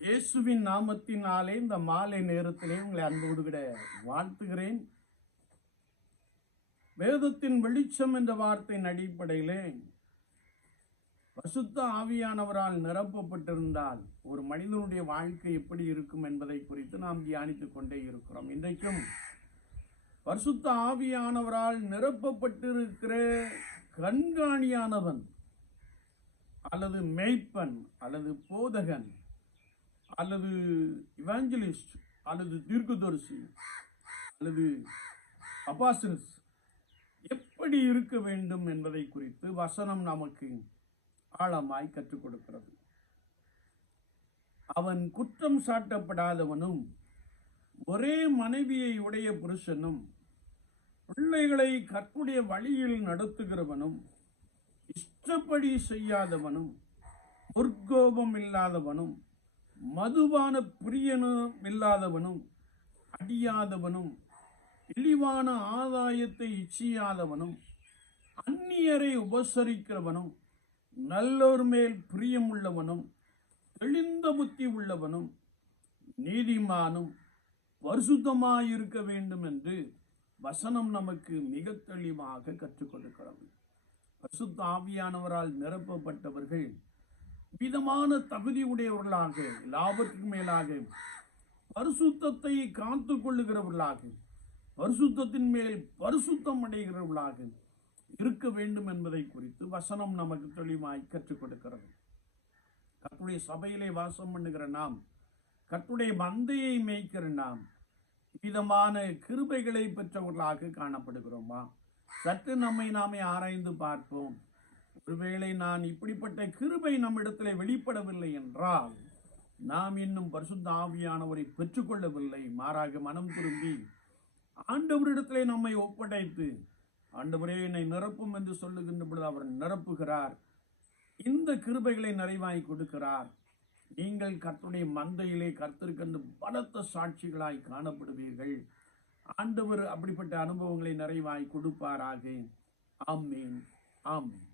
இயேசுவின் நாமத்தினாலே இந்த மாலை நேரத்திலே உங்களை அன்போடு விட வாழ்த்துகிறேன். வேதத்தின் வெளிச்சம் என்ற வார்த்தையின் அடிப்படையிலே பசுத்த ஆவியானவரால் நிரப்பப்பட்டிருந்தால் ஒரு மனிதனுடைய வாழ்க்கை எப்படி இருக்கும் என்பதை குறித்து நாம் தியானித்துக் கொண்டே இருக்கிறோம். இன்றைக்கும் பரிசுத்த ஆவியானவரால் நிரப்பப்பட்டிருக்கிற கண்காணியானவன் அல்லது மேய்ப்பன் அல்லது போதகன் அல்லது இவாஞ்சலிஸ்ட் அல்லது தீர்க்கதரிசி அல்லது அப்பாசல்ஸ் எப்படி இருக்க வேண்டும் என்பதை குறித்து வசனம் நமக்கு ஆழமாய் கற்றுக் கொடுக்கிறது. அவன் குற்றம் சாட்டப்படாதவனும் ஒரே மனைவியை உடைய புருஷனும் பிள்ளைகளை கற்புடைய வழியில் நடத்துகிறவனும் இஷ்டப்படி செய்யாதவனும் முற்கோபம் இல்லாதவனும் மதுபான பிரியனும் இல்லாதவனும் அடியாதவனும் இழிவான ஆதாயத்தை இச்சியாதவனும் அந்நியரை உபசரிக்கிறவனும் நல்லோர் மேல் பிரியமுள்ளவனும் தெளிந்த புத்தி உள்ளவனும் நீதிமானும் பரிசுத்தமாயிருக்க வேண்டும் என்று வசனம் நமக்கு மிக தெளிவாக கற்றுக் கொடுக்கிறது. பரிசுத்த ஆவியானவரால் நிரப்பப்பட்டவர்கள் விதமான தகுதி உடையவர்களாக லாபத்துக்கு மேலாக பரிசுத்தத்தை காத்து கொள்ளுகிறவர்களாக பரிசுத்தத்தின் மேல் பரிசுத்தம் அடைகிறவர்களாக இருக்க வேண்டும் என்பதை குறித்து வசனம் நமக்கு தெளிவாய் கற்றுக் கொடுக்கிறது. கற்றுடைய சபையிலே வாசம் பண்ணுகிற நாம் கற்றுடைய மந்தையை மேய்க்கிற நாம் விதமான கிருபைகளை பெற்றவர்களாக காணப்படுகிறோமா? சற்று நம்மை நாமே ஆராய்ந்து பார்ப்போம். ஒருவேளை நான் இப்படிப்பட்ட கிருபை நம்மிடத்தில் வெளிப்படவில்லை என்றால் நாம் இன்னும் பரிசுத்த ஆவியானவரை பெற்றுக்கொள்ளவில்லை. மாறாக மனம் திரும்பி ஆண்டவரிடத்திலே நம்மை ஒப்படைத்து ஆண்டவரே என்னை நிரப்பும் என்று சொல்லுகின்ற பொழுது அவர் நிரப்புகிறார். இந்த கிருபைகளை நிறைவாய் கொடுக்கிறார். நீங்கள் கர்த்தருடைய மந்தையிலே கர்த்தருக்கென்று பலத்த சாட்சிகளாய் காணப்படுவீர்கள். ஆண்டவர் அப்படிப்பட்ட அனுபவங்களை நிறைவாய் கொடுப்பாராக. ஆமீன். ஆமீன்.